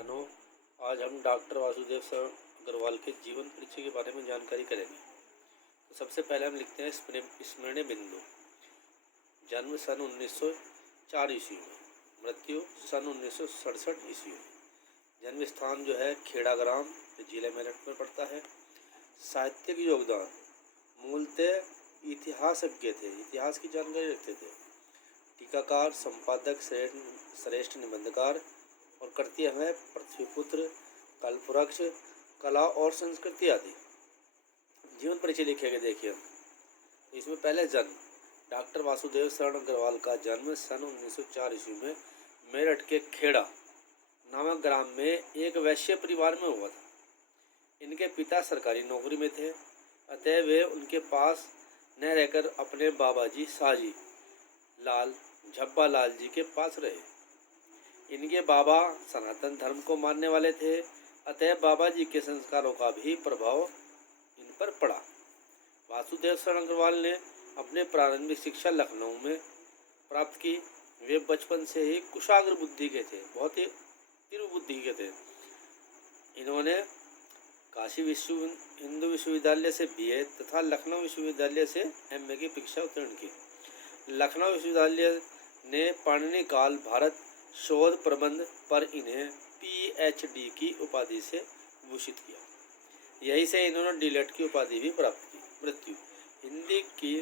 जानो, आज हम डॉक्टर वासुदेव शरण अग्रवाल के जीवन परिचय के बारे में जानकारी करेंगे। तो सबसे पहले हम लिखते हैं स्मरणीय बिंदु। जन्म सन 1904 ईस्वी में, मृत्यु सन 1967 ईस्वी में। जन्म स्थान जो है खेड़ा ग्राम, जिले मेरठ में पड़ता है। साहित्यिक योगदान, मूलतः इतिहासज्ञ थे, इतिहास की जानकारी रखते थे। टीकाकार, संपादक, श्रेष्ठ निबंधकार और कृतियाँ हैं पृथ्वीपुत्र, कल्पवृक्ष, कला और संस्कृति आदि। जीवन परिचय लिखेंगे। देखिए इसमें पहले जन्म, डॉक्टर वासुदेव शरण अग्रवाल का जन्म सन 1904 ईस्वी में मेरठ के खेड़ा नामक ग्राम में एक वैश्य परिवार में हुआ था। इनके पिता सरकारी नौकरी में थे, अतः वे उनके पास न रहकर अपने बाबा जी साजी लाल झब्बा लाल जी के पास रहे। इनके बाबा सनातन धर्म को मानने वाले थे, अतः बाबा जी के संस्कारों का भी प्रभाव इन पर पड़ा। वासुदेव शरण अग्रवाल ने अपने प्रारंभिक शिक्षा लखनऊ में प्राप्त की। वे बचपन से ही कुशाग्र बुद्धि के थे, बहुत ही तीव्र बुद्धि के थे। इन्होंने काशी हिंदू विश्वविद्यालय से बीए तथा लखनऊ विश्वविद्यालय से एमए की परीक्षा उत्तीर्ण की। लखनऊ विश्वविद्यालय ने पाणिनि काल भारत शोध प्रबंध पर इन्हें पीएचडी की उपाधि से भूषित किया। यहीं से इन्होंने डीलेट की उपाधि भी प्राप्त की। मृत्यु, हिंदी की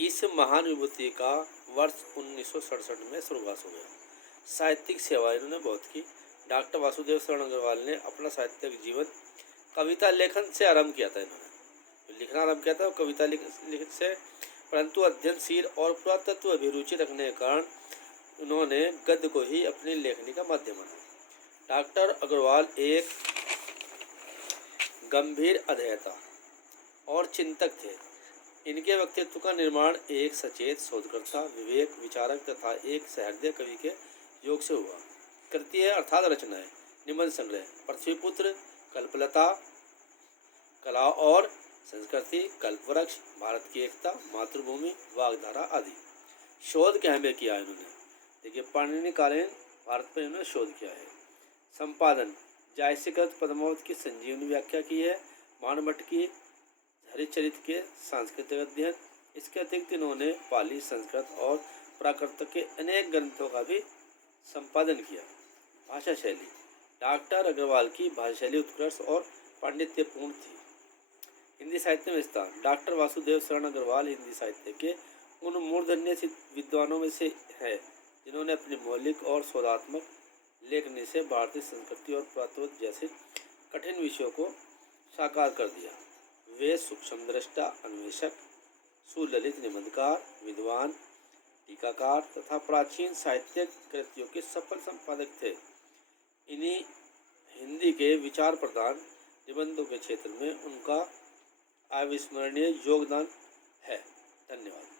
इस महान विभूति का वर्ष 1967 में स्वर्गवास हो गया। साहित्यिक सेवा इन्होंने बहुत की। डॉक्टर वासुदेव शरण अग्रवाल ने अपना साहित्यिक जीवन कविता लेखन से आरंभ किया था। इन्होंने लिखना आरंभ किया था कविता लिखन से, परंतु अध्ययनशील और पुरातत्व अभिरुचि रखने के कारण उन्होंने गद्य को ही अपनी लेखनी का माध्यम माना। डॉक्टर अग्रवाल एक गंभीर अध्येता और चिंतक थे। इनके व्यक्तित्व का निर्माण एक सचेत शोधकर्ता, विवेक विचारक तथा एक सहृदय कवि के योग से हुआ। कृतियाँ अर्थात रचनाएं, निबंध संग्रह पृथ्वीपुत्र, कल्पलता, कला और संस्कृति, कल्पवृक्ष, भारत की एकता, मातृभूमि, वाग्धारा आदि। शोध क्या में किया इन्होंने, देखिए पाणिनि कालीन भारत पर इन्होंने शोध किया है। संपादन, जायसीकृत पद्मावत की संजीवनी व्याख्या की है। बाणभट्ट की हरिचरित्र के सांस्कृतिक अध्ययन। इसके अतिरिक्त इन्होंने पाली, संस्कृत और प्राकृत के अनेक ग्रंथों का भी संपादन किया। भाषा शैली, डॉक्टर अग्रवाल की भाषा शैली उत्कृष्ट और पांडित्यपूर्ण थी। हिंदी साहित्य में विस्तार, डॉक्टर वासुदेव शरण अग्रवाल हिंदी साहित्य के उन मूर्धन्य विद्वानों में से है जिन्होंने अपनी मौलिक और शोधात्मक लेखनी से भारतीय संस्कृति और पुरातत्व जैसे कठिन विषयों को साकार कर दिया। वे सूक्ष्म दृष्टा, अन्वेषक, सुललित निबंधकार, विद्वान, टीकाकार तथा प्राचीन साहित्यिक कृतियों के सफल संपादक थे। इन्हीं हिंदी के विचार प्रधान निबंधों के क्षेत्र में उनका अविस्मरणीय योगदान है। धन्यवाद।